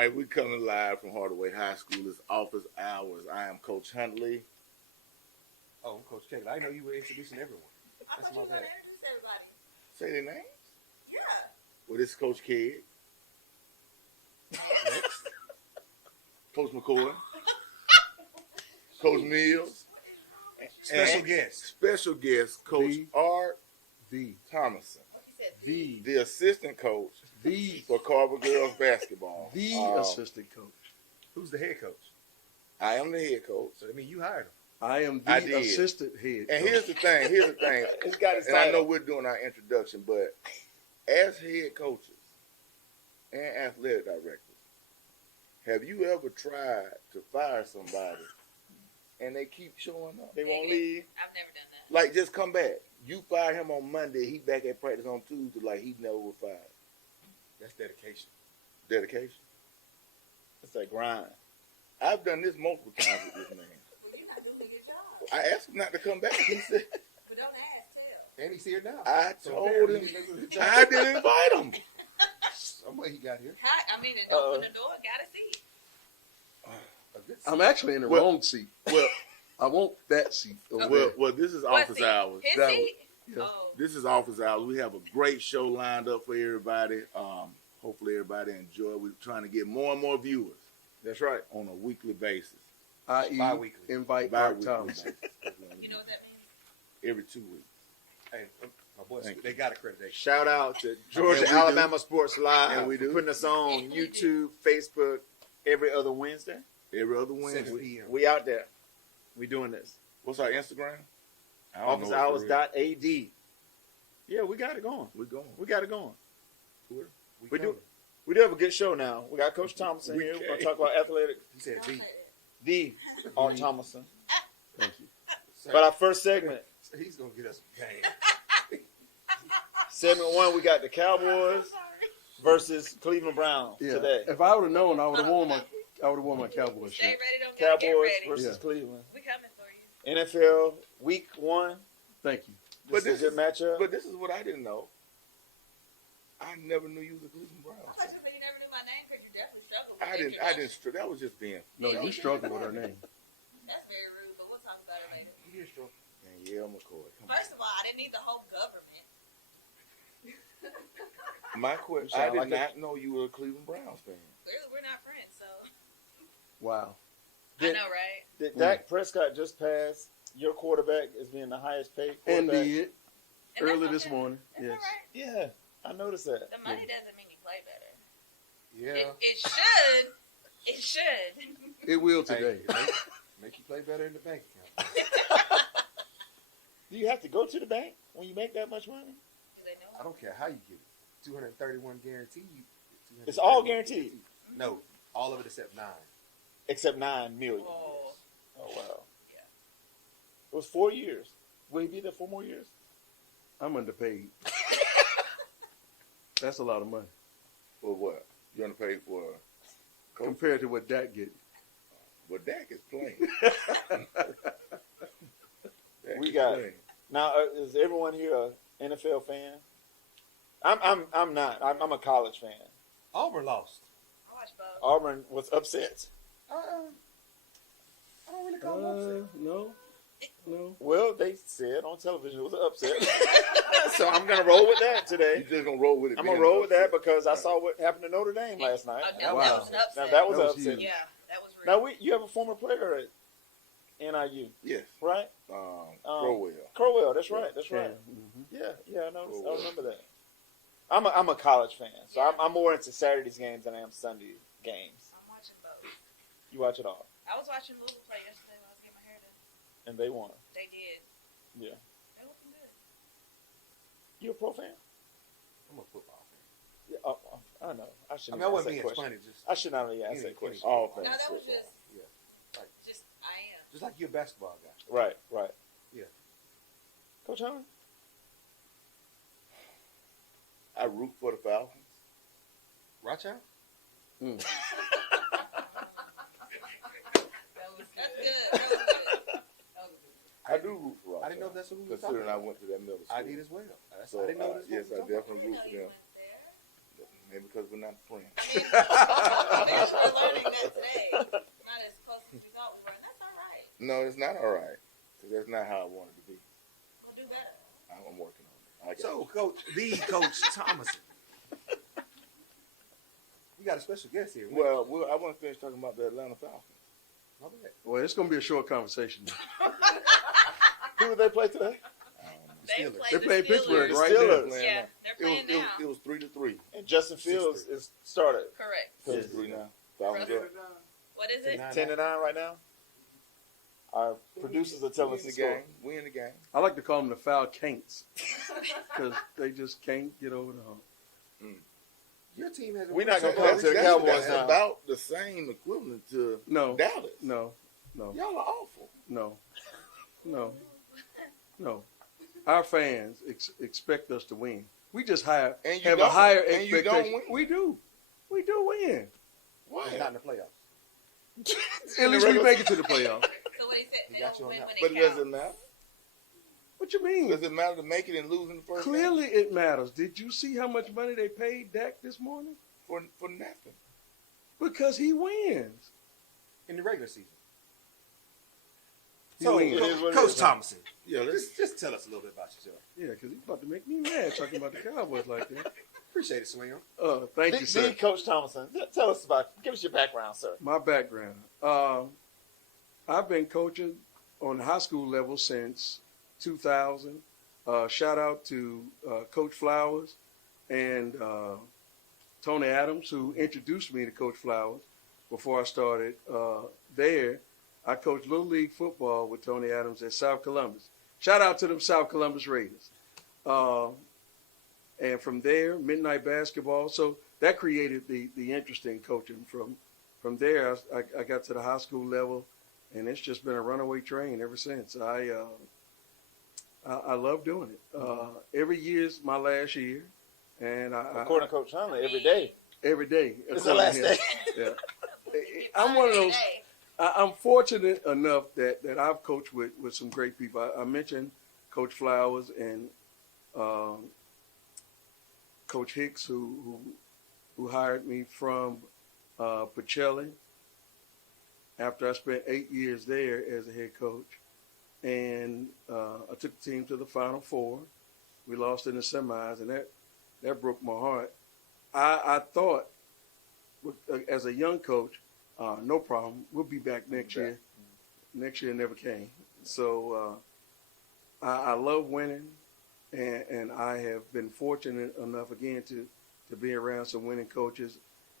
right, we coming live from Hardaway High School. It's office hours. I am Coach Hunley. Oh, I'm Coach Kegler. I know you were introducing everyone. I thought you were going to introduce everybody. Say their names. Yeah. Well, this is Coach Keg. Next. Coach McCoy. Coach Mills. Special guest. Special guest, Coach Art The Thomason. What you said? The assistant coach for Carver girls basketball. assistant coach. Who's the head coach? I am the head coach. So, I mean, you hired him. I am I the did. assistant head And coach. here's the thing. He's got his And I know title. we're doing our introduction, but as head coaches and athletic directors, have you ever tried to fire somebody and they keep showing up? They won't leave. I've never done that. Like, just come back. You fire him on Monday, he back at practice on Tuesday like he never was fired. That's dedication. Dedication. It's that grind. I've done this multiple times with this man. You're not doing a good job. I asked him not to come back. He said, But don't ask, tell. And he's here now. I So told apparently him he didn't do a good job. I didn't invite him. Some way he got here. Hi, I mean, open the door, gotta see. A good I'm actually in the Well- wrong seat. Well, I want that seat over there. well, this is What office seat? hours. His That seat? yeah. Oh. This is office hours. We have a great show lined up for everybody. Hopefully everybody enjoy. We're trying to get more and more viewers That's right. on a weekly basis. I.e. Bi-weekly. invite Bi-weekly Mark Thomason. basis. You know what that means? Every 2 weeks. Hey, my boys, Thank they got accreditation. Shout out to Georgia And we Alabama Sports Live And we do. for putting us on YouTube, Facebook every other Wednesday. Every other 6 Wednesday. p.m. We out there. We doing this. What's our Instagram? I don't know it for real. OfficeHours.ad. Yeah, we got it going. We're going. We got it going. Twitter. We do. covered. We do have a good show now. We got Coach Thomason We here. We're going can. to talk about athletic. He said B. The Art Thomason. Thank you. But our first segment, He's going to get us a game. segment 1, we got the Cowboys versus Cleveland Browns Yeah. today. If I would have known, I would have worn my Cowboys Stay shirt. ready, don't get Cowboys ready. versus Yeah. Cleveland. We coming for you. NFL Week 1. Thank you. This is a good matchup. But this is what I didn't know. I never knew you was a Cleveland I Browns thought fan. you said you never knew my name because you definitely struggled with I didn't. introduction. That was just being. No, you struggle with her name. That's very rude, but we'll talk about it later. He is strong. And yeah, McCoy. Come on. First of all, I didn't need the whole government. My question. You sound I did like not know you were a Cleveland Browns fan. Clearly, we're not friends, so. Wow. I know, right? Did Dak Prescott just pass your quarterback as being the highest paid And quarterback? did And early that's this okay. morning. That's Yes. all right. Yeah, I noticed that. The money doesn't mean you play better. Yeah. It should. It should. It will Hey, today. make you play better in the bank account. Do you have to go to the bank when you make that much money? Do they know? I don't care how you get it. 231 guaranteed. It's all guaranteed. No, all of it except 9. Except 9 million. Oh. Oh wow. Yeah. It was 4 years. Will he be there 4 more years? I'm underpaid. That's a lot of money For what? You're gonna pay for? Coach? compared to what Dak get. Well, Dak is playing. Dak We is got- playing. Now, is everyone here an NFL fan? I'm not. I'm a college fan. Auburn lost. I watch both. Auburn was upset. I don't really call them upset. No. Well, they said on television it was an upset. So I'm gonna roll with that You today. just gonna roll with it. I'm being gonna roll with that upset. because I saw what happened to Notre Dame last night. Oh, no, Wow. that was an Now upset. that was That an was upset. huge. Yeah, that was rude. Now you have a former player at NIU, Yes. right? Crowell. Crowell. That's right. That's Yeah. right. Mhm. Yeah. I know. I Crowell. remember that. I'm a college fan, so I'm more into Saturday's games than I am Sunday games. I'm watching both. You watch it all, I was watching Louisville play yesterday when I was getting my hair done. and they won. They did. Yeah. They looking good. You a pro fan? I'm a football fan. Yeah, I know. I I shouldn't mean, I ask wasn't that being question. funny. Just, I should not have asked Any- that question. any- All No, fans. that was football. just I am. just like you're a basketball guy. Right. Yeah. Coach Hunley? I root for the Falcons. Rothschild? Mm. That was good. That's good. That was good. That was good. I do root for Rothschild. I didn't know if that's what we were talking Considering I about. went to that middle school. I did as well. So I didn't know this. yes, I definitely You root know for you them. went there. Maybe because we're not friends. We're learning that today. Not as close as we thought we were, and that's all right. No, it's not all right. 'Cause that's not how I want it to be. We'll do better. I'm working on it. So, Coach Thomason. We got a special guest here. Well, I want to finish talking about the Atlanta Falcons. My bad. Well, it's going to be a short conversation. Who did they play today? They played Pittsburgh right Steelers. now. Yeah, they're playing now. It was 3-3. And Justin Fields is started. Correct. It's 3 now. Falcons up. What is it? 10-9 right now. Our producers are telling us We the in the score. game. We in the game. I like to call them the foul can'ts because they just can't get over the hump. Your team has. We're not gonna That's- come to the that's Cowboys now. about the same equivalent to No, Dallas. no, Y'all are awful. no. Our fans expect us to win. We just have And you a don't. higher And you don't expectation. win. We do win. Why? Not in the playoffs. At least we make it to the playoffs. So what he said, He they got don't you on win that. when But it it doesn't counts. matter. What you mean? Does it matter to make it and lose in the first Clearly it matters. Did you see how much money they paid Dak this morning? game? For nothing. Because he wins. In the regular season. He So, wins. It is what it Coach is. Thomason, Yeah, just tell us a little bit about yourself. Yeah, because he's about to make me mad talking about the Cowboys like that. Appreciate it, Swing. Thank you, sir. The Coach Thomason. Tell us give us your background, sir. My background. I've been coaching on the high school level since 2000. Shout out to Coach Flowers and Tony Adams, who introduced me to Coach Flowers before I started there. I coached Little League football with Tony Adams at South Columbus. Shout out to them South Columbus Raiders. And from there, midnight basketball. So that created the interest in coaching. From there, I got to the high school level, and it's just been a runaway train ever since. I love doing it. Every year is my last year, and According to Coach Hunley, every day. every day. It's the last day. Yeah. I'm one of those. I'm fortunate enough that I've coached with some great people. I mentioned Coach Flowers and Coach Hicks, who hired me from Pacelli after I spent 8 years there as a head coach. And I took the team to the Final Four. We lost in the semis, and that broke my heart. I thought, as a young coach, no problem. We'll be back next year. Next year never came. So I love winning, and I have been fortunate enough again to be around some winning coaches.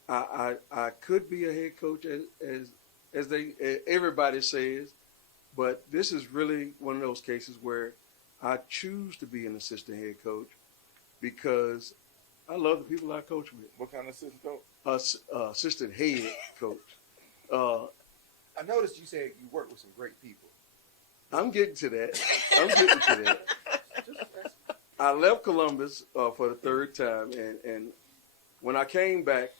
I could be a head coach as everybody says, but this is really one of those cases where I choose to be an assistant head coach because I love the people I coach with. What kind of assistant coach? Assistant head coach. I noticed you said you work with some great people. I'm getting to that. I left Columbus for the third time, and when I came back,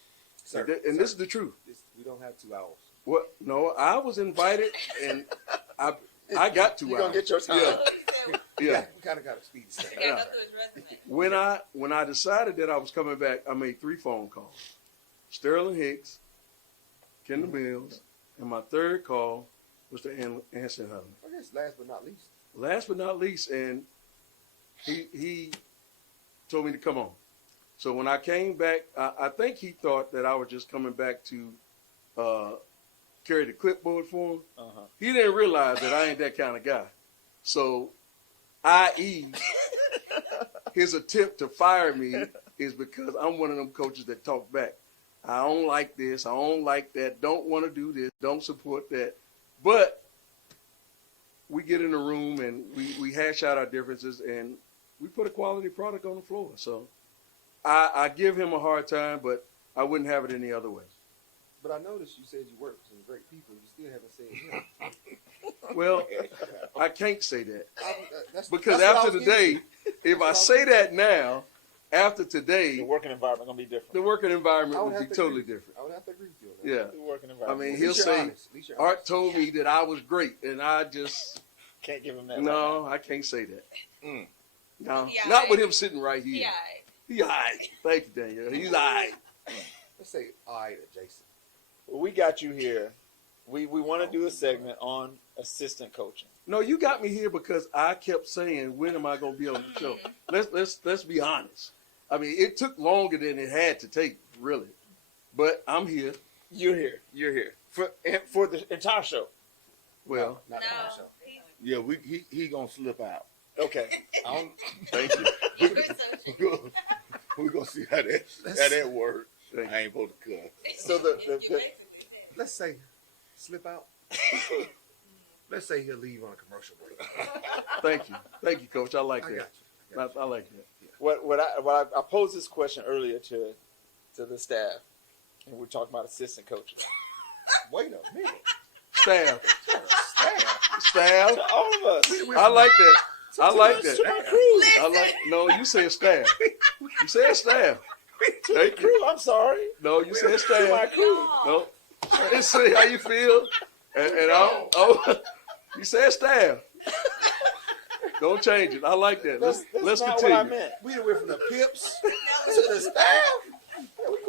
Sir, this is the truth. We don't have 2 hours. What? No, I was invited, and I got 2 hours. You're going to get your time. Yeah. We kind of got to speed this thing. You gotta go through his resume. When I decided that I was coming back, I made 3 phone calls: Sterling Hicks, Kendall Mills, and my third call was to Anson Hunley. I guess last but not least. Last but not least, and he told me to come on. So when I came back, I think he thought that I was just coming back to carry the clipboard for him. Uh-huh. He didn't realize that I ain't that kind of guy. So, i.e., his attempt to fire me is because I'm one of them coaches that talk back. I don't like this. I don't like that. Don't want to do this. Don't support that. But we get in the room and we hash out our differences and we put a quality product on the floor. So I give him a hard time, but I wouldn't have it any other way. But I noticed you said you work with some great people. You still haven't said him. Well, I can't say that. Because that's what I after was today, if I say that now, after today, The working environment going to be different. the working environment I would have be to totally agree. different. I would have to agree with you on that. Yeah. The working I environment. mean, At he'll least you're say, honest. At least you're Art honest. told me that I was great, and I just, Can't give him that. no, I can't say that. Mm. No, Yeah, not with him sitting right here. Yeah. He all right. Thank you, Danielle. He's all right. Let's say all right, Jason. Well, we got you here. We want to do a segment on assistant coaching. No, you got me here because I kept saying, when am I going to be on the show? Let's be honest. I mean, it took longer than it had to take, really. But I'm here. You're here. You're here for the entire show. Well, Not No, the whole show. Yeah, he gonna slip out. Okay. thank you. We're gonna see how that works. Thank you. I ain't supposed to cuss. So Let's say slip out. Let's say he'll leave on a commercial break. Thank you, Coach. I like I that. got you. I like that. what I posed this question earlier to the staff, and we're talking about assistant coaches. Wait a minute. Staff. To all of us. I like that. I like that. To my crew. No, you said staff. You said staff. To my Thank you. crew. I'm sorry. No, you said To my staff. crew. No. Let's see how you feel. And you said staff. Don't change it. I like that. That's Let's not continue. what I meant. We went from the pips to the staff.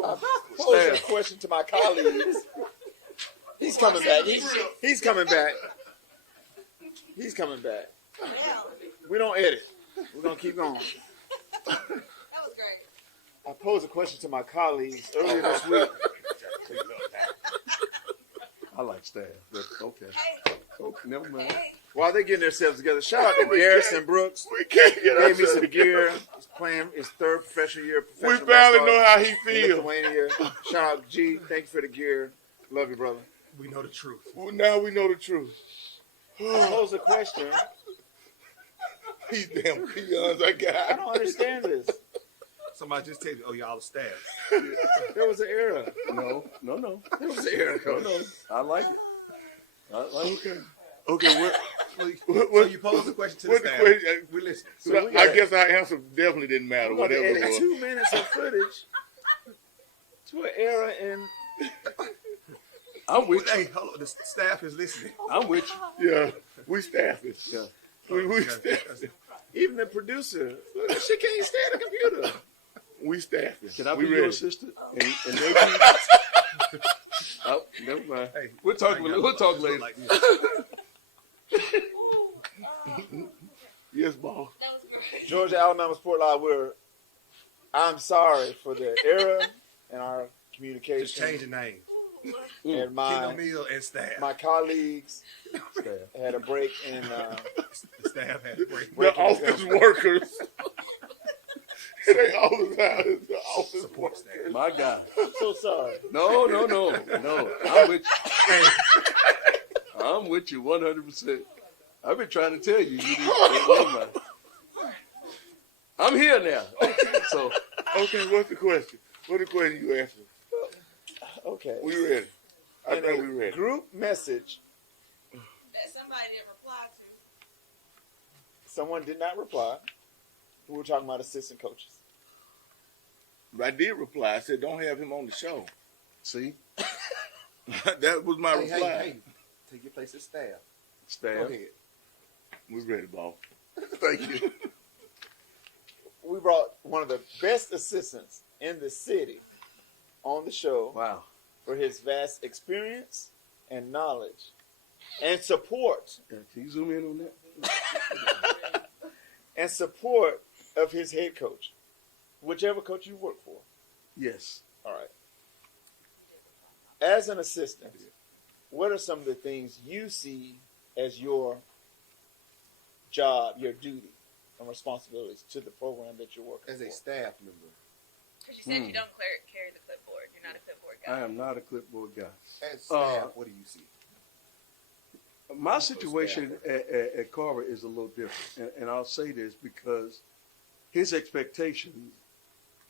I posed a question to my colleagues. He's coming back. He's coming back. He's coming back. We don't edit. We're gonna keep going. That was great. I posed a question to my colleagues earlier this week. I like staff. But okay. Hey, Okay, never mind. hey. While they're getting themselves together, shout out to Garrison Brooks. We can't get Gave me ourselves. some gear. He's playing his third professional year. We Professional barely basketball know how he in feels. Lithuania. Shout out G. Thank you for the gear. Love you, brother. We know the truth. Well, now we know the truth. I posed a question. These damn peons I I got. don't understand this. Somebody just tell you, oh, y'all the staff. There was an era. No. There was an era. No. I like it. I like it. Okay, So you pose the question to the what the staff. question? We listen. So we I got- guess our answer definitely didn't matter. I'm going to Whatever it edit was. 2 minutes of footage to an era in. I'm with you. Hey, hold on. The staff is listening. I'm with you. Yeah, we staffing. Yeah. We staffing. Even the producer, she can't stand a computer. We staffing. Can I we be your ready. assistant? And they be... Oh, never mind. Hey, We'll talk I ain't We'll got talk no later. like this. Yes, boss. That was great. Georgia, Alabama Sport Live, I'm sorry for the error in our communication. Just change the name. And Kendall my Mill and staff. colleagues Staff. had a break in The staff had to break. The office workers. They always have the office Support workers. staff. My guy. I'm so sorry. No. I'm with you. I'm with you 100%. I've been trying to tell you. You didn't. Never mind. I'm here now. So Okay, what's the question? What's the question you asking? Okay. We ready. I In think a we ready. group message, That somebody didn't reply to. someone did not reply. We were talking about assistant coaches. I did reply. I said, don't have him on the show. see, That was my Hey, reply. hey. Take your place as staff. Go staff. ahead. We ready, boss. Thank you. We brought one of the best assistants in the city on the show Wow. for his vast experience and knowledge and support Yeah, can you zoom in on that? and support of his head coach, whichever coach you work for. Yes. All right. As an assistant, what are some of the things you see as your job, your duty, and responsibilities to the program that you're working As a for? staff member, Because you said you don't carry the clipboard. You're not a clipboard guy. I am not a clipboard guy. as staff, what do you see? My situation at Carver is a little different, and I'll say this because his expectations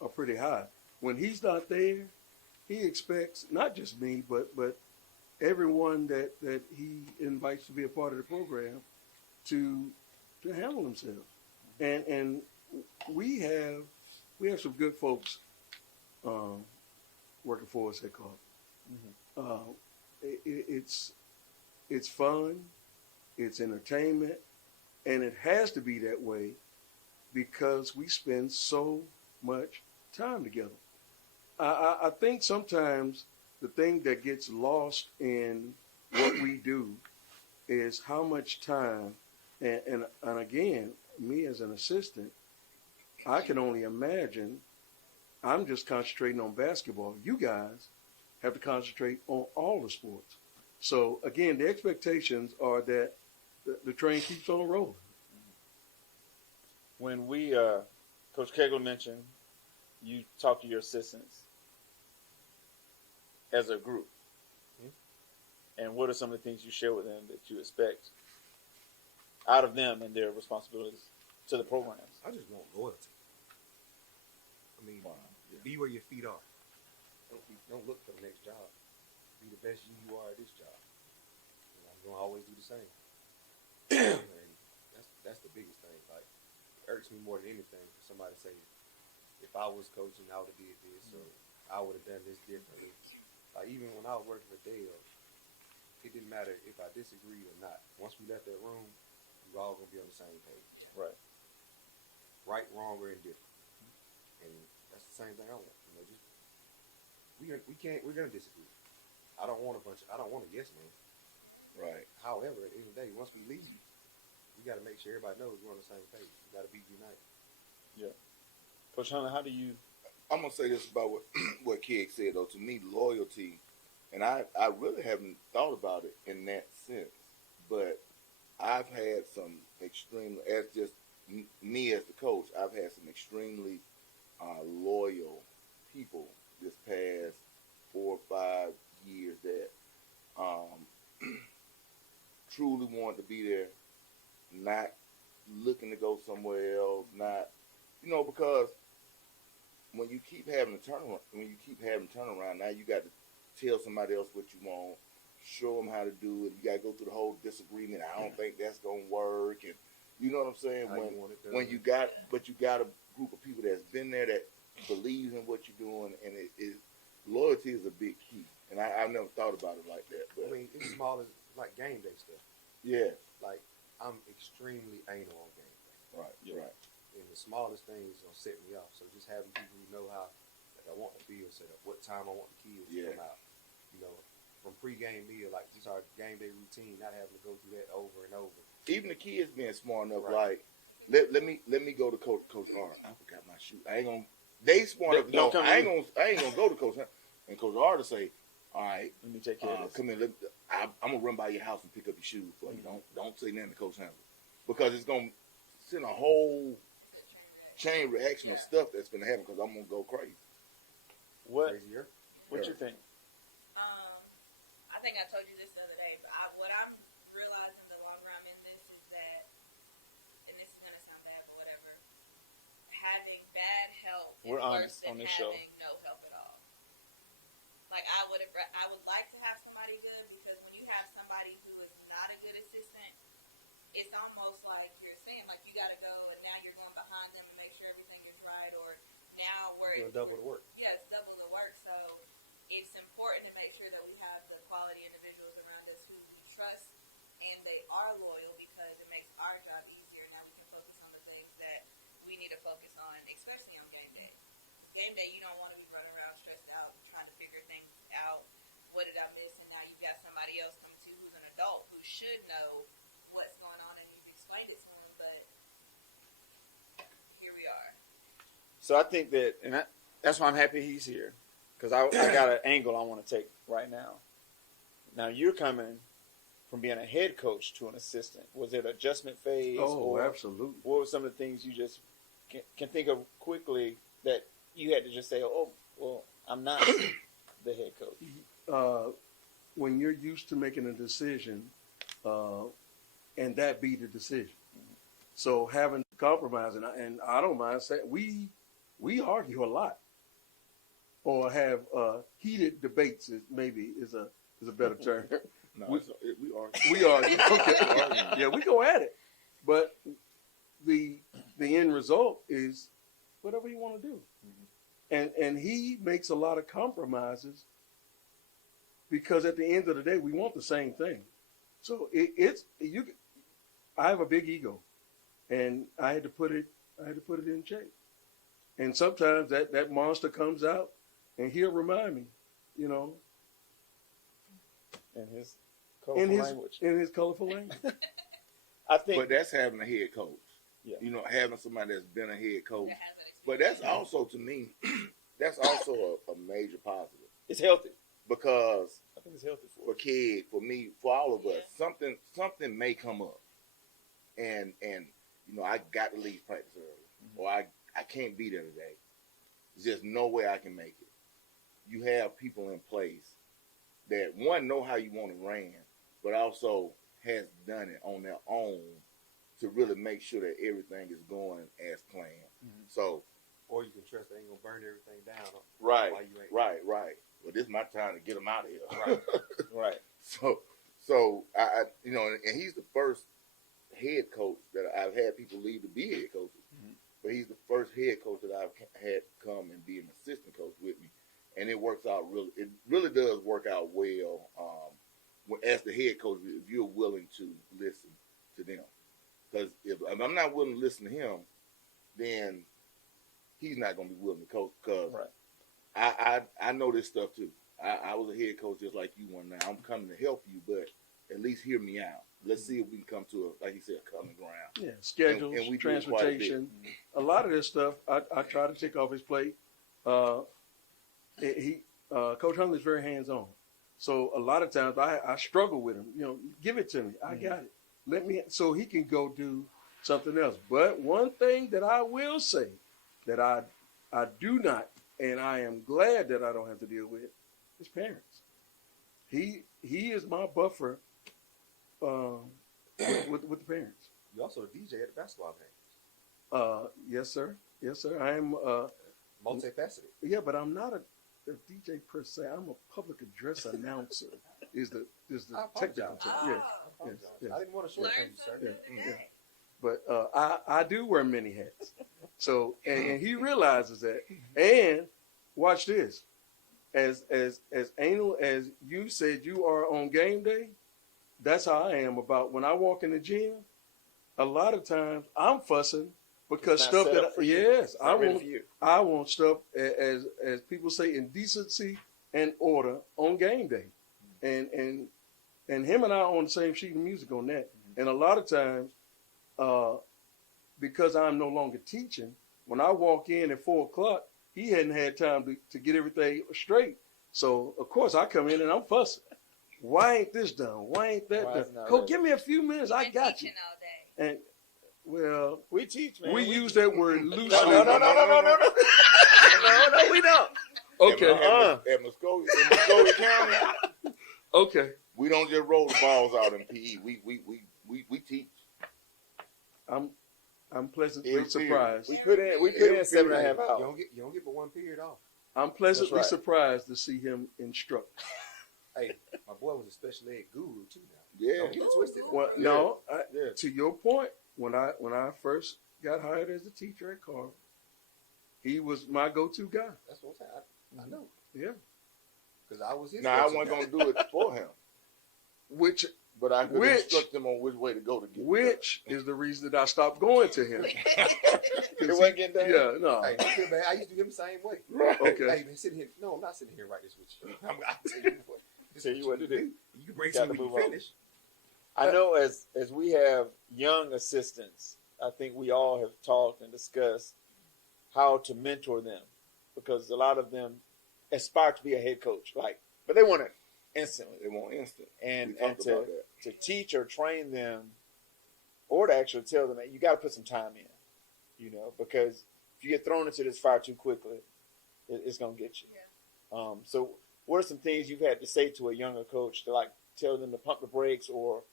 are pretty high. When he's not there, he expects not just me, but everyone that he invites to be a part of the program to handle themselves. And we have some good folks working for us at Carver. It's fun, it's entertainment, and it has to be that way because we spend so much time together. I think sometimes the thing that gets lost in what we do is how much time, and again, me as an assistant, I can only imagine. I'm just concentrating on basketball. You guys have to concentrate on all the sports. So again, the expectations are that the train keeps on rolling. When we, Coach Kegler mentioned, you talk to your assistants as a group. And what are some of the things you share with them that you expect out of them and their responsibilities to the programs? I just want loyalty. I mean, be where your feet are. Don't look for the next job. Be the best you are at this job. You know, you're gonna always do the same. And that's the biggest thing. Like, it irks me more than anything for somebody to say, if I was coaching, I would have did this, or I would have done this differently. Like, even when I was working for Dale, it didn't matter if I disagreed or not. Once we left that room, we were all gonna be on the same page. Right. Right, wrong, or indifferent. And that's the same thing I want. You know, just we're gonna disagree. I don't want a yes man. Right. However, at the end of the day, once we leave, we got to make sure everybody knows we're on the same page. We got to be united. Yeah. Coach Hunley, how do you? I'm gonna say this about what Keg said though. To me, loyalty, and I really haven't thought about it in that sense, but I've had some extreme, as just me as the coach, I've had some extremely loyal people this past 4 or 5 years that truly wanted to be there, not looking to go somewhere else, not, because when you keep having a turnaround, now you got to tell somebody else what you want, show them how to do it. You got to go through the whole disagreement. I don't think that's gonna work, and you know what I'm saying. When you got a group of people that's been there that believes in what you're doing, and loyalty is a big key. And I've never thought about it like that. But I mean, it's small as like game day stuff. yeah, Like, I'm extremely anal on game day. right, right. And the smallest thing is gonna set me off. So just having people who know how I want the field set up, what time I want the kids to come out. From pre-game meal, like just our game day routine, not having to go through that over and over. Even the kids being smart enough, Right. like let me go to Coach R. I forgot my shoe. I ain't gonna. They smart enough. No, I ain't gonna go to Coach R. And Coach R to say, all right, Let me take care of this. come in. I'm gonna run by your house and pick up your shoes for you. Don't say nothing to Coach Hunley, because it's gonna send a whole chain reaction of stuff that's gonna happen. Because I'm gonna go crazy. What Crazier. you think? I think I told you this the other day, but what I'm realizing the longer I'm in this is that, and this is going to sound bad, but whatever, having bad help We're is honest worse than on this show. having no help at all. Like, I would like to have somebody good, because when you have somebody who is not a good assistant, it's almost like you're saying, like, you got to go and now you're going behind them to make sure everything is right, or now Doing double the work. Yeah, it's double the work. So it's important to make sure that we have the quality individuals around us who we trust and they are loyal, because it makes our job easier. Now we can focus on the things that we need to focus on, especially on game day. Game day, you don't want to be running around stressed out, trying to figure things out. What did I miss? And now you've got somebody else come to who's an adult who should know what's going on, and you've explained it to them, but here we are. So I think that, and that's why I'm happy he's here, because I got an angle I want to take right now. Now you're coming from being a head coach to an assistant. Was it an adjustment phase? Oh, or absolutely. What were some of the things you just can think of quickly that you had to just say, oh, well, I'm not the head coach? When you're used to making a decision, and that be the decision. So having to compromise, and I don't mind saying, we argue a lot, or have heated debates. Is a better term. No, we argue. We argue. Okay. Yeah, we go at it, but the end result is whatever you want to do, and he makes a lot of compromises, because at the end of the day, we want the same thing. So I have a big ego, and I had to put it in check. And sometimes that monster comes out, and he'll remind me, you know, In his colorful language. in his colorful language. I think. But that's having a head coach. Yeah. You know, having somebody that's been a head coach. That has that But experience. that's also, to me, that's also a major positive. It's healthy. Because I think it's healthy for for kid, for me, for all of us, something may come up. And you know, I got to leave practice early. Or I can't be there today. There's just no way I can make it. You have people in place that, one, know how you want to ran, but also has done it on their own to really make sure that everything is going as planned. Mhm. So, Or you can trust they ain't gonna burn everything down. right, While you ain't. right. Well, this is my time to get them out of here. Right. Right. So I you know, and he's the first head coach that I've had people leave to be head coaches. Mhm. But he's the first head coach that I've had come and be an assistant coach with me, and it works out really. It really does work out well. As the head coach, if you're willing to listen to them, because if I'm not willing to listen to him, then he's not going to be willing to coach. Because Right. I know this stuff too. I was a head coach just like you one now. I'm coming to help you, but at least hear me out. Let's see if we can come to a, like you said, a common ground. Yeah, schedules, And we do it quite a bit. transportation, a lot of this stuff I try to take off his plate. Coach Hunley is very hands on, so a lot of times I struggle with him. You know, give it to me, I got it. Let me, so he can go do something else. But one thing that I will say that I do not, and I am glad that I don't have to deal with, is parents. He is my buffer with the parents. You also a DJ at the basketball game. Yes, sir. Yes, sir. I am. Multifaceted. Yeah, but I'm not a DJ per se. I'm a public address announcer. Is the I technical apologize. term? Yes. Oh. Yes, yes. I didn't want to shortchange Learn you, sir. something Yeah, today. But I do wear many hats. So and he realizes that. And watch this. As anal as you said you are on game day, that's how I am about when I walk in the gym. A lot of times I'm fussing because It's not stuff set that up for yes, you. It's I not ready want for you. I want stuff as people say in decency and order on game day. And him and I are on the same sheet of music on that. And a lot of times, because I'm no longer teaching, when I walk in at 4:00, he hadn't had time to get everything straight. So of course I come in and I'm fussing. Why ain't this done? Why ain't that Why done? is it not Go ready? give me a few minutes. I Been got you. teaching all day. And well, We teach, man. we use that word loosely. No, we don't. Okay. At Muscogee County, Okay. we don't just roll the balls out in PE. We teach. I'm pleasantly Every surprised. We put in 7.5 You hours. don't get but one period off. I'm pleasantly That's right. surprised to see him instruct. Hey, my boy was a special ed guru too. Now, Yeah. don't get it twisted. Well, Yeah. no, Yeah. to your point, when I first got hired as a teacher at Carver, he was my go-to guy. That's what I'm saying. I know Yeah. because I was his. Now I go-to wasn't guy. gonna do it for him, Which but I could Which- instruct him on which way to go to get it which is the reason that I stopped going to him. It wasn't getting done. Yeah, no. Hey, I feel bad. I used to do him the same way. Right. Okay. Hey, man, sitting here. No, I'm not sitting here right this with you. I'll tell you what. This Tell is you what to do. You can bring Got to something when move you on. finish. I know as we have young assistants, I think we all have talked and discussed how to mentor them because a lot of them aspire to be a head coach, but they want it instantly. They want instant. And We talked to about that. to teach or train them, or to actually tell them that you got to put some time in, because if you get thrown into this fire too quickly, it's gonna get you. Yeah. So what are some things you've had to say to a younger coach to tell them to pump the brakes or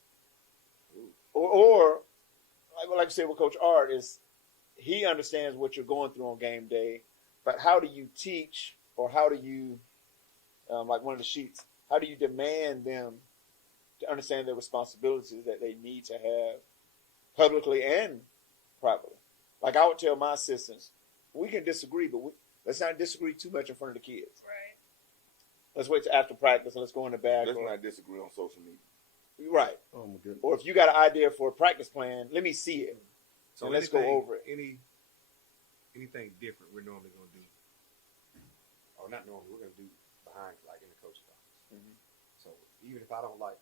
like you said with Coach Art is he understands what you're going through on game day, but how do you teach or how do you like one of the sheets, how do you demand them to understand their responsibilities that they need to have publicly and privately? Like I would tell my assistants, we can disagree, but let's not disagree too much in front of the kids. Right. Let's wait till after practice and let's go in the back. Let's not disagree on social media. Right. Oh my goodness. Or if you got an idea for a practice plan, let me see it. So And let's go over it. Any anything different, we're normally gonna do, or not normally, we're gonna do behind, like in the coach's office. Mhm. So even if I don't like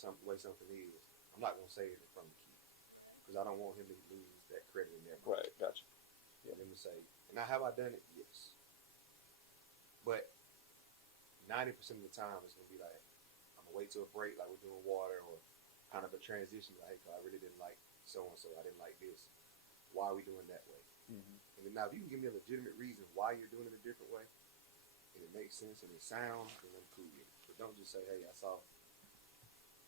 the way something is, I'm not gonna say it in front of the kid because I don't want him to lose that credit in their mind. Right, gotcha. And then to say, now have I done it? Yes. But 90% of the time, it's gonna be like, I'm gonna wait till a break, like we're doing water, or kind of a transition. Like, hey, I really didn't like so and so. I didn't like this. Why are we doing that way? Mhm. And then now, if you can give me a legitimate reason why you're doing it a different way, and it makes sense and it sounds, then I'm cool with it. But don't just say, hey, I saw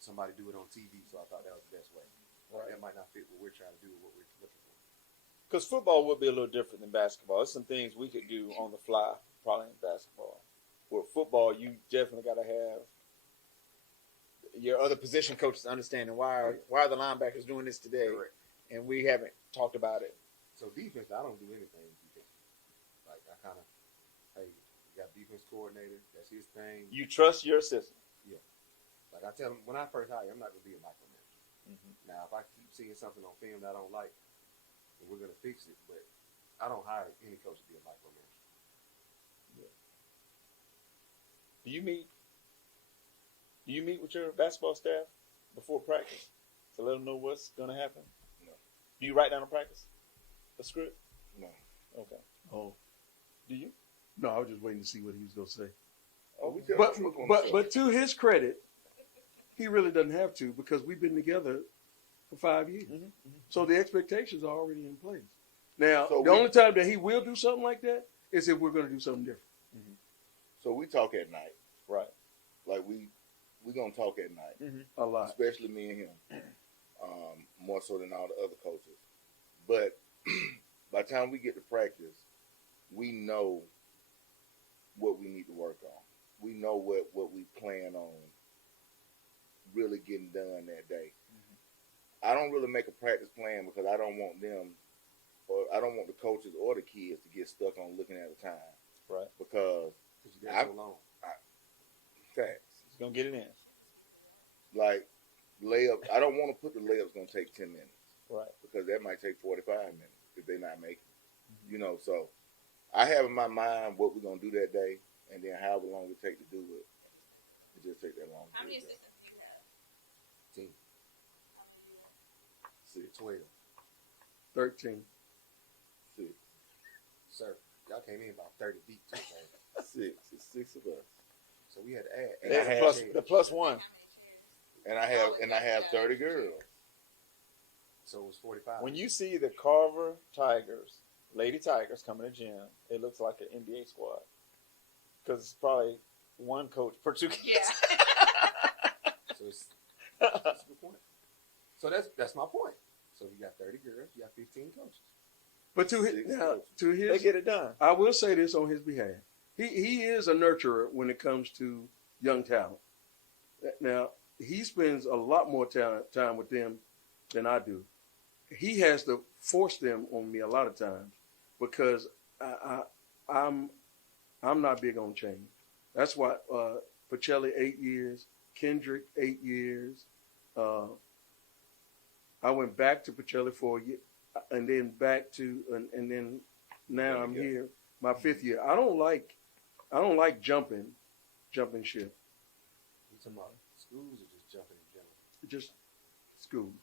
somebody do it on TV, so I thought that was the best way. Right. That might not fit what we're trying to do or what we're looking for. Because football would be a little different than basketball. There's some things we could do on the fly, probably in basketball. Where football, you definitely got to have your other position coaches understanding why are the linebackers doing this today, Correct. and we haven't talked about it. So defense, I don't do anything defense. Like, I kind of, hey, you got defense coordinator, that's his thing. You trust your assistant. Like, I tell him, when I first hire, I'm not going to be a micromanager. Mhm. Now, if I keep seeing something on film that I don't like, then we're going to fix it. But I don't hire any coach to be a micromanager. Do you meet with your basketball staff before practice to let them know what's going to happen? No. Do you write down a practice, a script? No. Okay. Oh, Do you? no, I was just waiting to see what he was going to say. Oh, we tell But the truth on the show. but to his credit, he really doesn't have to because we've been together for 5 years. Mhm. So the expectations are already in place. Now, So the we- only time that he will do something like that is if we're going to do something different. So we talk at night. Right. Like we gonna talk at night, A lot. especially me and him, more so than all the other coaches. But by the time we get to practice, we know what we need to work on. We know what we plan on really getting done that day. I don't really make a practice plan because I don't want them, or I don't want the coaches or the kids to get stuck on looking at the time. Right. Because Because you got so long. facts, He's going to get it in. like layup, I don't want to put the layups gonna take 10 minutes Right. because that might take 45 minutes if they're not making it. You know, so I have in my mind what we're gonna do that day, and then however long it take to do it. It just take that long. to How do many it. assistants do you have? 10, How many do you have? 6, 12. 13. 6, Sir, y'all came in about 30 deep today. 6. It's 6 of us, So we had to add. And I There's have- the plus one. How many chairs? and I have 30 girls. So it was 45. When you see the Carver Tigers, Lady Tigers coming to gym, it looks like an NBA squad. Because it's probably one coach per two kids. Yeah. So that's a good point. So that's my point. So you got 30 girls, you got 15 coaches. But to his, Six now, coaches. to They his, get it done. I will say this on his behalf. He is a nurturer when it comes to young talent. Now, he spends a lot more time with them than I do. He has to force them on me a lot of times because I'm not big on change. That's why Pacelli 8 years, Kendrick 8 years. I went back to Pacelli for a year, and then back to and then now I'm here, my 5th year. I don't like jumping ship. You talking about schools or just jumping in general? Just schools.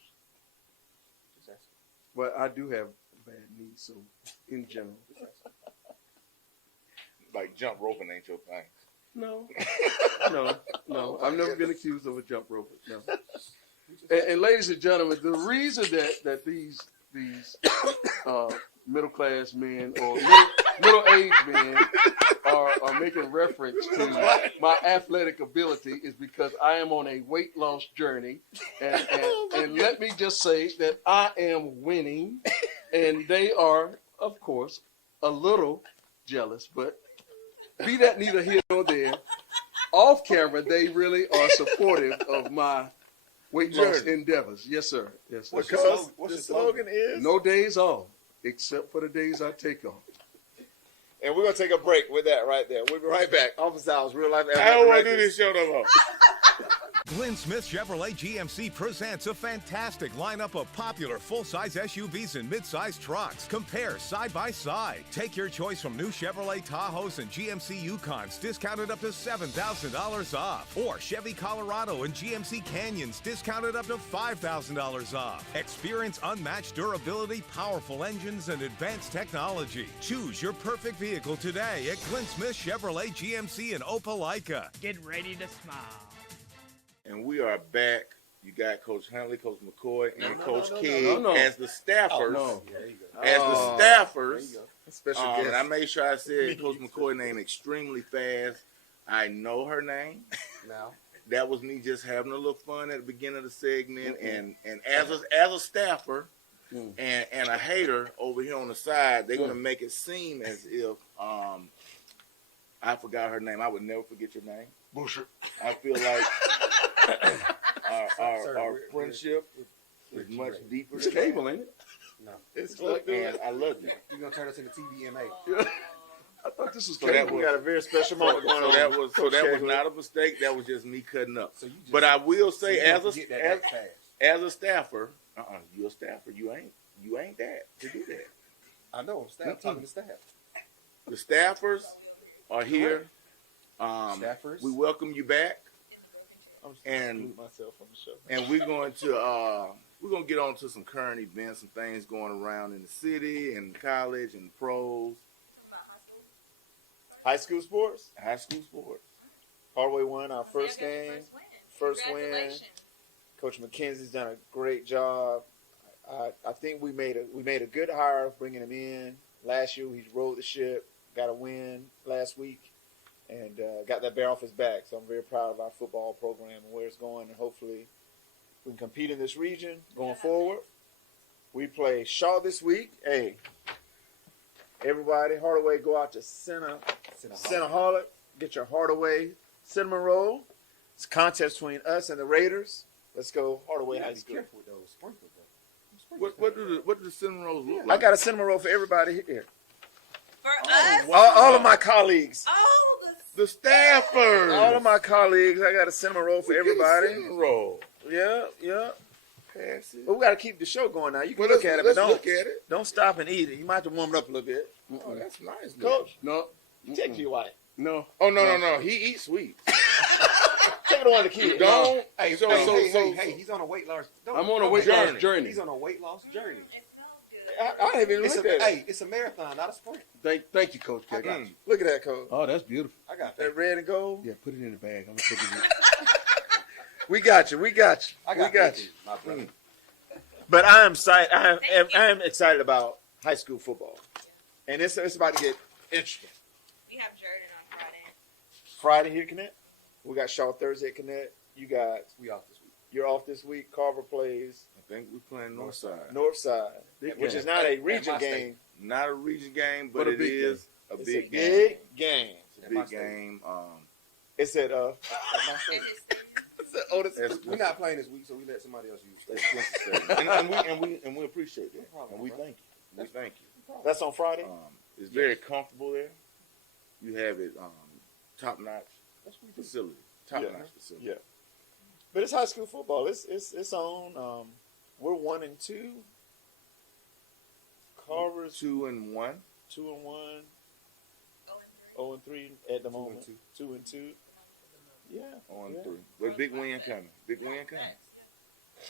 Just asking. But I do have bad knees, so in general. Like jump roping ain't your thing. No. I've never been accused of a jump rope. No. And ladies and gentlemen, the reason that these middle class men or middle aged men are making reference to my athletic ability is because I am on a weight loss journey, and let me just say that I am winning, and they are, of course, a little jealous, but be that neither here nor there. Off camera, they really are supportive of my weight loss endeavors. Yes, sir. Yes, sir. Because What's the your slogan? slogan is, No days off, except for the days I take off. and we're going to take a break with that right there. We'll be right back. Office Hours, Real Life. I don't want to do this show no more. Glenn Smith Chevrolet GMC presents a fantastic lineup of popular full-size SUVs and mid-size trucks. Compare side by side. Take your choice from new Chevrolet Tahoes and GMC Yukons, discounted up to $7,000 off. Or Chevy Colorado and GMC Canyons, discounted up to $5,000 off. Experience unmatched durability, powerful engines, and advanced technology. Choose your perfect vehicle today at Glenn Smith Chevrolet GMC in Opelika. Get ready to smile. And we are back. You got Coach Hunley, Coach McCoy, and Coach no, King no. as the staffers. No. There you go. As the staffers. Special And guest. I made sure I said Coach McCoy name extremely fast. I know her name. Now, That was me just having a little fun at the beginning of the segment. And as a staffer and a hater over here on the side, they're gonna make it seem as if I forgot her name. I would never forget your name. Busher. I feel like our Sir, friendship is much deeper It's than that. cable, ain't it? no. It's like And I love you. You're going to turn us into TVMA. I thought this was So that cable. we got a very special moment going on. that was Kegler. not a mistake. That was just me cutting up. So you just, But I will say, you as don't get that a fast. as a staffer, you're a staffer. You ain't that to do that. I know. I'm staff, talking to staff. The staffers are here. Staffers. We welcome you back, I'm just And- gonna myself on the show. and we're going to get on to some current events and things going around in the city and college and pros, High school sports. high school sports. Hardaway won our first game. First win. Congratulations. Coach McKenzie's done a great job. I think we made a good hire bringing him in. Last year he rode the ship, got a win last week, and got that bear off his back. So I'm very proud of our football program and where it's going, and hopefully we can compete in this region going forward. We play Shaw this week. Hey, everybody, Hardaway, go out to Centerholic, get your Hardaway cinnamon roll. It's a contest between us and the Raiders. Let's go Hardaway High Be School. careful with those sprinkles, though. What do the cinnamon rolls look I like? got a cinnamon roll for everybody here. For us, All of my colleagues. The staffers. All of my colleagues. I got a cinnamon roll for Get a everybody. cinnamon roll. Yeah. Pass it. But we got to keep the show going now. You can Well, look at it, but let's look don't at it. don't stop and eat it. You might have to warm it up a little bit. Oh, that's nice, Coach, No. take it to your wife. No. Oh no. He eats sweet. Take it to one of the kids. Don't. Hey, So- hey, so- hey, so- hey, he's on a weight loss. I'm on a weight loss journey. He's on a weight loss journey. I haven't even It's looked at it. hey, it's a marathon, not a sprint. Thank you, Coach I Kegler. got you. Look at that, Coach. Oh, that's beautiful. I got That that. red and gold. Yeah, put it in the bag. I'm gonna put it in. We got you. I got you. my brother. But I am excited. I am excited about high school football, and it's about to get interesting. we have Jordan on Friday. Friday here, Connect. We got Shaw Thursday at Connect. You got We off this week. you're off this week. Carver plays I think we're playing Northside. Northside, Big which game. is not a At region my game. state. Not a region game, but But a it big is a It's big a game. big game. It's a At my big state. game. It's at At my state. it's at Otis. That's We're not playing this week, so we let somebody else use That's it. Quincy Stadium. and we appreciate that. No problem, And we bro. thank you. We thank you. That's on Friday. It's very comfortable there. You have it top notch That's what we do. facility. Top Yeah. notch facility. Yeah. But it's high school football. It's on. We're 1-2. Carver's 2-1. 2-1. 0-3. 0-3 at the moment. 2-2. Yeah. On Yeah. 3. But big win coming. Big win coming.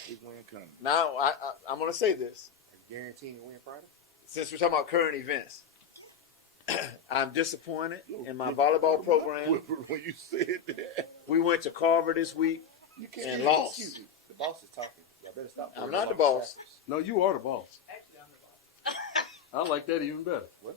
Big win coming. Now I'm gonna say this. Are you guaranteeing to win Friday? Since we're talking about current events, I'm disappointed in my volleyball program. When you said that, We went to Carver this week you can't and even- lost. Excuse me. The boss is talking. Y'all better stop. I'm worrying not the about boss. staffers. No, you are the boss. I like that even better. Well,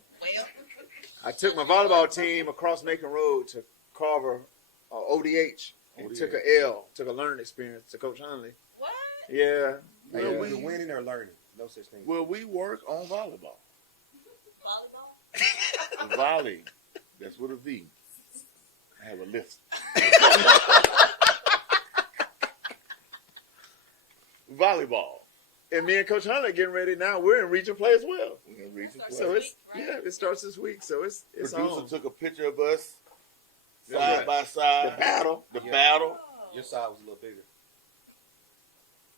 I took my volleyball team across Macon Road to Carver, ODH, and ODH. took took a learning experience to Coach Hunley. what? Yeah. Well, yeah. we- You're winning or learning. No such thing. Well, we work on volleyball. Volleyball? Volley. That's with a V. I have a list. Volleyball. And me and Coach Hunley are getting ready now. We're in region play as well. We're gonna read some So So plays. it's it starts this week. So it's Producer on. took a picture of us Yeah. side by side. The battle. The Yeah. battle. Your side was a little bigger.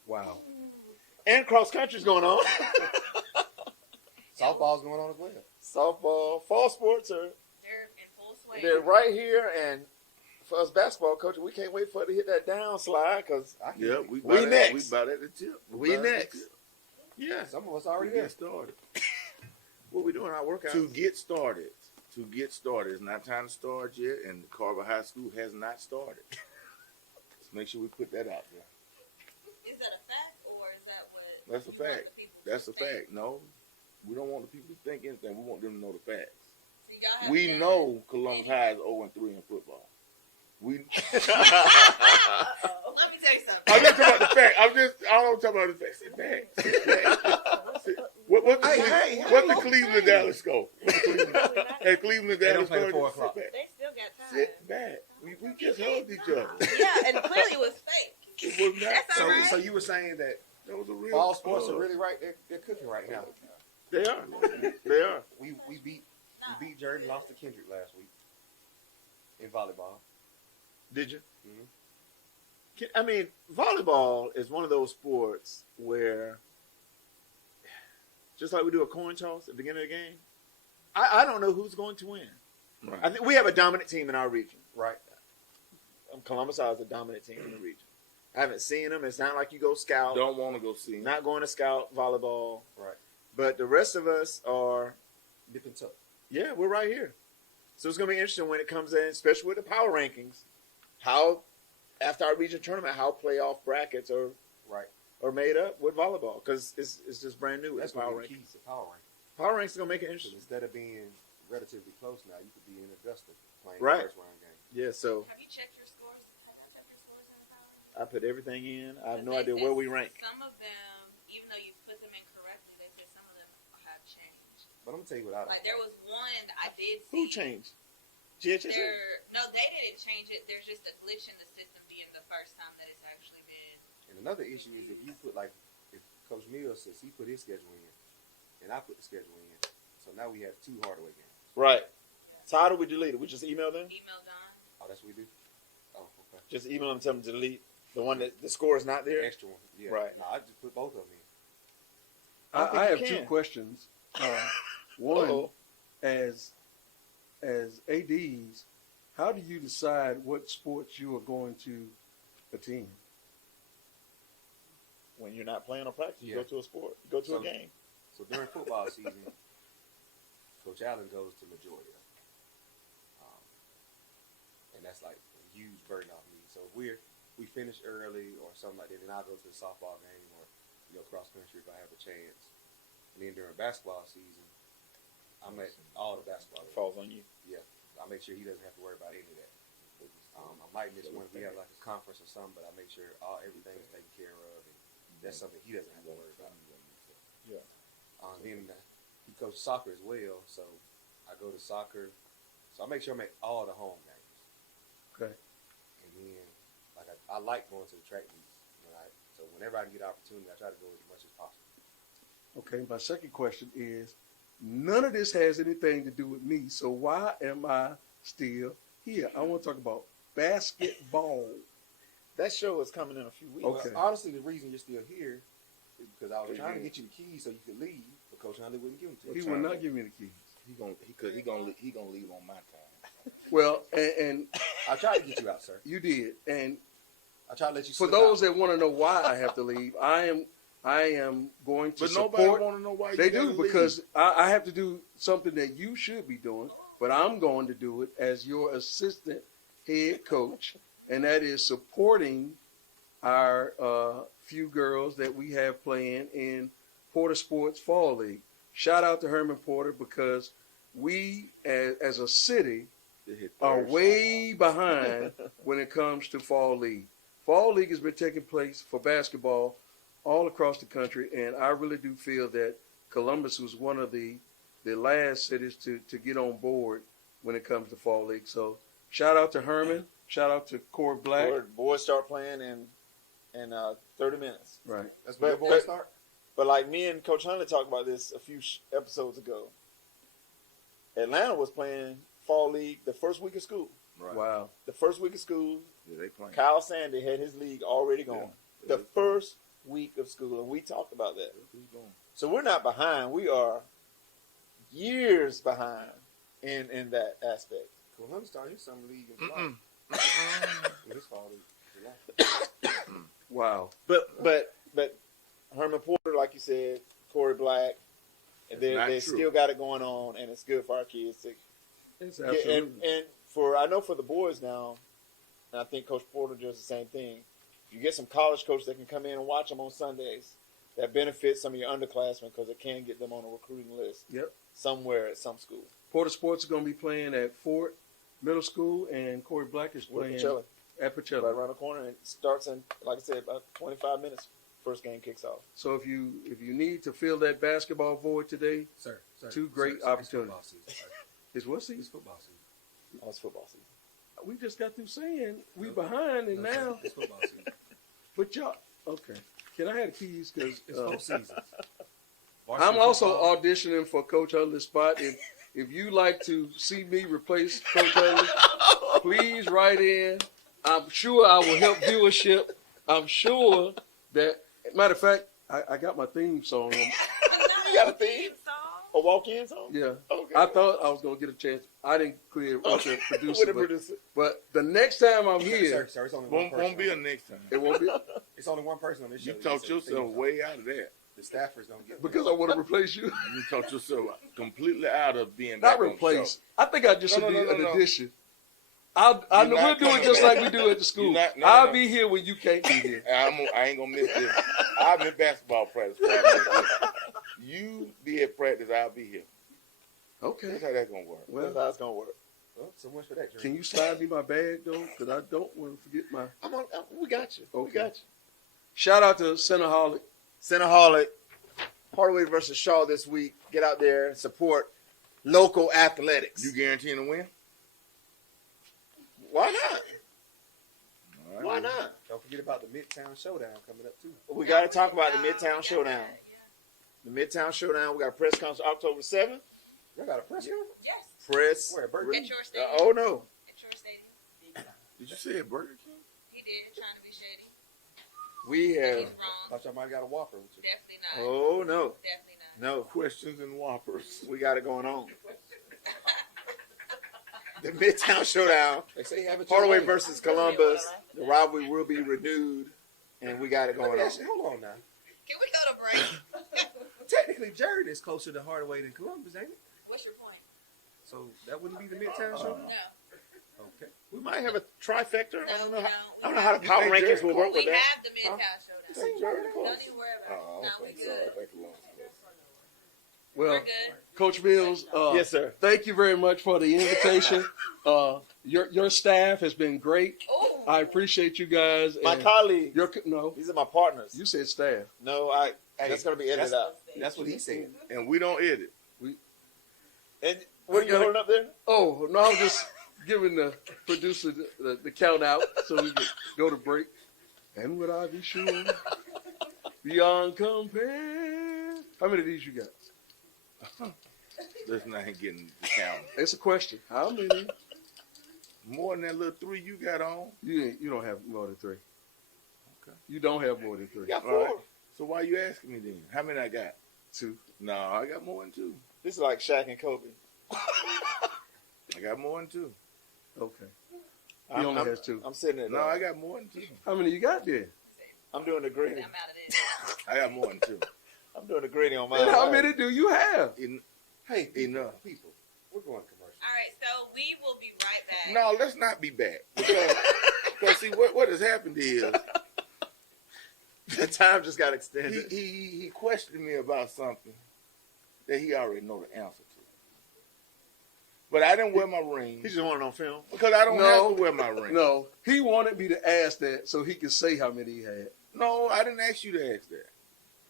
Wow. And cross country's going on. Softball's going on as well. Softball, fall sports are They're in full swing. they're right here, and for us basketball coaches, we can't wait for it to hit that down slide because Yeah, We about next. We about at the tip. we about at the next. tip. Yeah, Some of us To already there. get started. what we doing our workout. To get started. To get started. It's not time to start yet, and Carver High School has not started. Let's make sure we put that out there. Is that a fact, or is that what? That's a you want fact. the people to That's a think? fact. No, we don't want the people to think anything. We want them to know the facts. So y'all have We never- know Columbus High is 0-3 in football. We. Uh-oh. Let me tell you something. I'm just talking about the fact. I don't talk about the facts. Sit back. Sit back. What the Cleveland Dallas score? Hey, Cleveland They don't Dallas play at 4 score. o'clock. Sit back. They still got time. Sit back. We just held each other. Yeah, and clearly it was fake. It was not. That's all So, right. so you were saying that That was a real. fall sports hug. are really right. They're cooking right now. They are. They are. We beat Jordan, lost to Kendrick last week in volleyball. Did you? Mhm. I mean, volleyball is one of those sports where, just like we do a coin toss at the beginning of the game, I don't know who's going to win. Right. I think we have a dominant team in our region. Right. Columbus High is a dominant team in the region. I haven't seen them. It's not like you go scout. Don't want to go see him. Not going to scout volleyball. Right. But the rest of us are, Dipping toe. yeah, we're right here. So it's going to be interesting when it comes in, especially with the power rankings, how, after our region tournament, how playoff brackets are Right. made up with volleyball because it's just brand new with That's the one power of the rankings. keys to power ranking. Power rankings is going to make it So interesting. instead of being relatively close now, you could be in Augusta playing Right. the first round game. Yeah, so Have you checked your scores? Have you checked your scores in the past? I put everything in. I have no They idea said where we rank. Some of them, even though you put them in correctly, they said some of them have changed. But I'm gonna tell you what I don't. Like there was one that I did see. Who changed? GHS? No, they didn't change it. There's just a glitch in the system being the first time that it's actually been. And another issue is if you put if Coach Mills says he put his schedule in, and I put the schedule in, so now we have 2 Hardaway games. Right. So how do we delete it? We just email them? Email Don. Oh, that's what we do. Oh, okay. Just email them, tell them to delete the one that the score is not there? Extra one. Yeah. Right. No, I just put both of them in. I think I you have can. 2 questions. One, Uh-oh. as ADs, how do you decide what sports you are going to attend? When you're not playing or practice, you Yeah. go to a sport, you go to a So- game. So during football season, Coach Allen goes to LaJoya. And that's like a huge burden off me. So if we finish early or something like that, then I'll go to the softball game or cross country if I have a chance. And then during basketball season, I'm at all the basketball games. Falls on you. Yeah, I make sure he doesn't have to worry about any of that. I might miss one if we have like a conference or something, but I make sure everything is taken care of, and that's something he doesn't have to worry about. Yeah. Then he coaches soccer as well, so I go to soccer. So I make sure I'm at all the home games. Okay. And then, like I like going to the track meets. So whenever I can get an opportunity, I try to go as much as possible. Okay, my second question is, none of this has anything to do with me, so why am I still here? I want to talk about basketball. That show is coming in a few weeks. Okay. Well, honestly, the reason you're still here is because I was trying to get you the keys so you could leave, but Coach Hunley wouldn't give them to He you. will not give me the keys. He gonna leave on my time. Well, and I tried to get you out, sir. you did, and I tried to let you for slip those out. that want to know why I have to leave, I am going to But nobody support. want to know why you They gotta do leave. because I have to do something that you should be doing, but I'm going to do it as your assistant head coach, and that is supporting our few girls that we have playing in Porter Sports Fall League. Shout out to Herman Porter because we, as a city, They hit are third way behind when it comes to Fall League. Fall League has been taking place for basketball all across the country, and I really do feel that Columbus was one of the last cities to get on board when it comes to Fall League. So shout out to Herman, shout out to Corey Black. Boys start playing in 30 minutes. Right. That's where your but- boys start? But like me and Coach Hunley talked about this a few episodes ago. Atlanta was playing Fall League the first week of school. Right. Wow. The first week of school, Yeah, they playing. Kyle Sandy had his league already going. Yeah. The first week of school, and we talked about that. He's going. So we're not behind. We are years behind in that aspect. Well, Hunley started his summer league in July. Mm-mm. Well, his fall is July. Wow. But Herman Porter, like you said, Corey Black, That's they not true. still got it going on, and it's good for our kids to It's get, absolutely. and for I know for the boys now, and I think Coach Porter does the same thing. You get some college coaches that can come in and watch them on Sundays. That benefits some of your underclassmen because it can get them on a recruiting list. Yep. Somewhere at some school. Porter Sports is going to be playing at Fort Middle School, and Corey Black is With playing Pacelli, at right Pacelli. around the corner, and it starts in, like I said, about 25 minutes. First game kicks off. So if you need to fill that basketball void today, Sir, Two great it's opportunities. football season, sir. it's what season? It's football season. Oh, it's football season. We just got through saying we behind, and No, sir, now, it's football season. but y'all, okay. Can I have the keys? It's Because both seasons. I'm Varsity also football- auditioning for Coach Hunley's spot. If you like to see me replace Coach Hunley, please write in. I'm sure I will help viewership. I'm sure that, matter of fact, I got my theme song. You got a theme? A walk-in song? Yeah. Okay. I thought I was going to get a chance. I didn't clear with the producer. With the but, producer. but the next time I'm here, Sir, it's only one person. Won't be a next time. it won't be It's only one person on this show. You that talked gets a yourself theme song. way out of that. The staffers don't get because I want to replace you. You talked yourself completely out of being Not back on the replace. show. I think I just No, should no, be no, an no. addition. You're We'll not do it coming just back. like we do at the school. You're not- no, I'll no. be here when you can't be here. I ain't gonna miss this. I'll be in basketball practice. before I miss this. You be at practice, I'll be here. Okay. That's how that's gonna work. That's Well, how it's going to work. Well, so much for that, Jerry. can you slide me my bag though? Because I don't want to forget my. We got you. Okay. We got you. Shout out to Centerholic. Centerholic, Hardaway versus Shaw this week. Get out there and support local athletics. You guaranteeing to win? Why not? All right. Why not? Don't forget about the Midtown Showdown coming up, too. We got to talk about the Midtown Yeah, Showdown. yeah. The Midtown Showdown. We got a press conference October 7th. Y'all got a press conference? Yes. Press. Where, Burger At your stadium. Oh, no. At your stadium. Did you say a Burger King? He did, trying to be shady. We He's have. wrong. Thought y'all might have got a Whopper with you. Definitely not. Oh, no. Definitely not. No. Questions and Whoppers. We got it going on. The Midtown Showdown. They say have it your Hardaway way. versus Columbus. The rivalry will be renewed, and we got it Let going me on. ask you, hold on now. Can we go to break? Technically, Jared is closer to Hardaway than Columbus, ain't it? What's your point? So that wouldn't be the Midtown Showdown? No. Okay. We might have a trifecta. I don't know. No, I don't know how the power You think rankings will Jared- work with We that. have the Midtown Showdown. Say Jared close. Don't even worry about Oh, it. I No, we don't think so. I good. think Columbus. Well, We're good. Coach Mills. Yes, sir. Thank you very much for the invitation. Your staff has been great. Ooh. I appreciate you guys. My and colleague. no, These are my partners. you said staff. No, that's going to be edited out. That's what he said. And we don't edit. And what are you holding up there? Oh no, I was just giving the producer the count out so we could go to break. And would I be sure beyond compare? How many of these you got? Listen, I ain't getting the count. It's a question. How many? More than that little 3 you got on. You don't have more than 3. Okay. You don't have more than 3. You got All 4. right. So why you asking me then? How many I got? 2. No, I got more than 2. This is like Shaq and Kobe. I got more than 2. Okay. He only has 2. I'm sitting there. No, I got more than 2. How many you got there? I'm doing the I'm grading. out of this. I got more than 2. I'm doing the grading on mine. And how many do you have? Hey, Enough. people, we're going commercial. All right, so we will be right back. No, let's not be back. Because see, what has happened is The time just got extended. he questioned me about something that he already know the answer to. But I didn't wear my ring He just wanted it on film. because I don't No. have to wear my ring. No, he wanted me to ask that so he could say how many he had. No, I didn't ask you to ask that.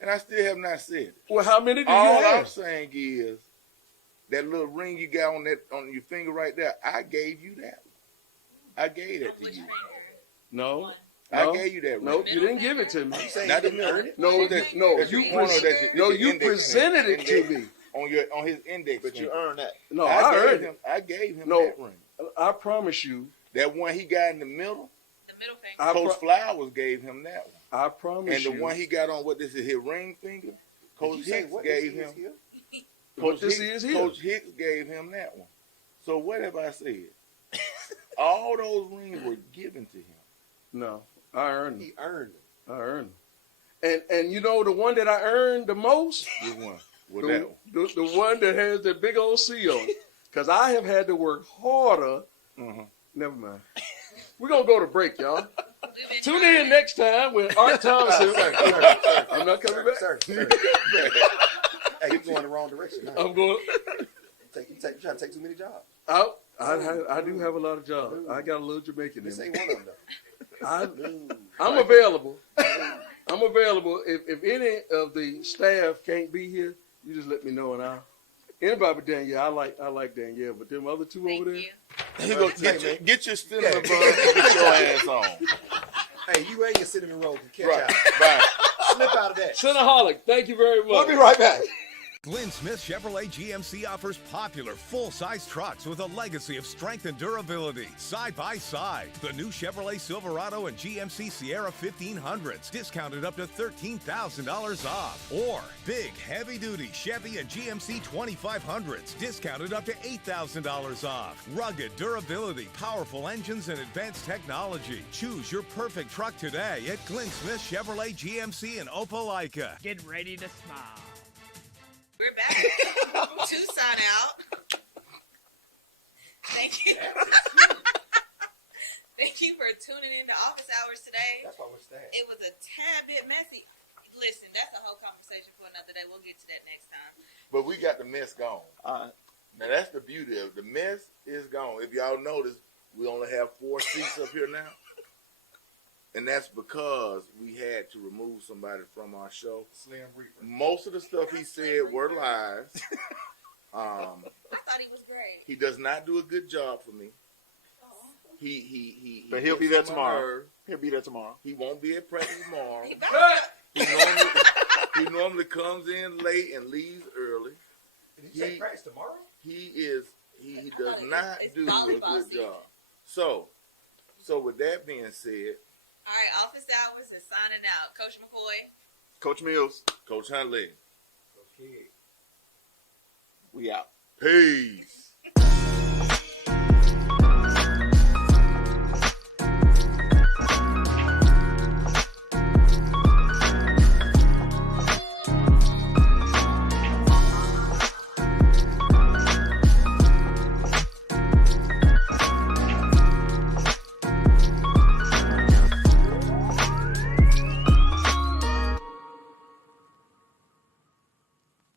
And I still have not said it. Well, how many do you All I'm have? saying is that little ring you got on your finger right there, I gave you that. I gave that to Which you. finger? No, One. I no, gave you that ring. nope, you didn't give it to me. Not the middle. No, no, That's you your pointer, that's your you index presented it to finger. me. On his index But you finger. earned that. No, I heard it. I gave him No. that ring. I promise you. That one he got in the middle, The middle finger. Coach Flowers gave him that one. I promise And you. the one he got on, what this is, his ring finger, Coach Hicks gave him. What this is here? Coach Hicks gave him that one. So what have I said? All those rings were given to him. No, I earned them. He earned it. I earned them. And you know the one that I earned the most? Which one? What that one? The one that has that big old C on it. Because I have had to work harder. Never mind. We're going to go to break, y'all. Tune in next time with Art Thomason. I'm not coming back. Sir. Hey, you're going the wrong direction now. I'm going. You trying to take too many jobs. I do have a lot of jobs. I got a little Jamaican in This me. ain't one of them, though. I'm available. I'm available. If any of the staff can't be here, you just let me know, and anybody but Danielle. I like Danielle, but them other two Thank over there. you. He go get your cinnamon bun and get your ass on. Hey, you ain't your cinnamon roll can catch Right, out. right. Slip out of that. Cinnaholic, thank you very much. We'll be right back. Glenn Smith Chevrolet GMC offers popular full-size trucks with a legacy of strength and durability. Side by side, the new Chevrolet Silverado and GMC Sierra 1500s, discounted up to $13,000 off. Or big, heavy-duty Chevy and GMC 2500s, discounted up to $8,000 off. Rugged durability, powerful engines, and advanced technology. Choose your perfect truck today at Glenn Smith Chevrolet GMC in Opelika. Get ready to smile. We're back. Tucson out. Thank you. Thank you for tuning in to Office Hours today. That's why we're staying. It was a tad bit messy. Listen, that's a whole conversation for another day. We'll get to that next time. But we got the mess gone. Now that's the beauty of it. The mess is gone. If y'all notice, we only have 4 seats up here now. And that's because we had to remove somebody from our show. Slim Reaper. Most of the stuff he said were lies. I thought he was great. He does not do a good job for me. Oh. He But he'll be there tomorrow. He'll be there tomorrow. He won't be at practice tomorrow. He back. He normally comes in late and leaves early. Did you say practice tomorrow? He does not It's do a volleyball good season. job. So with that being said, All right, Office Hours is signing out. Coach McCoy. Coach Mills, Coach Hunley, Okay. we out. peace.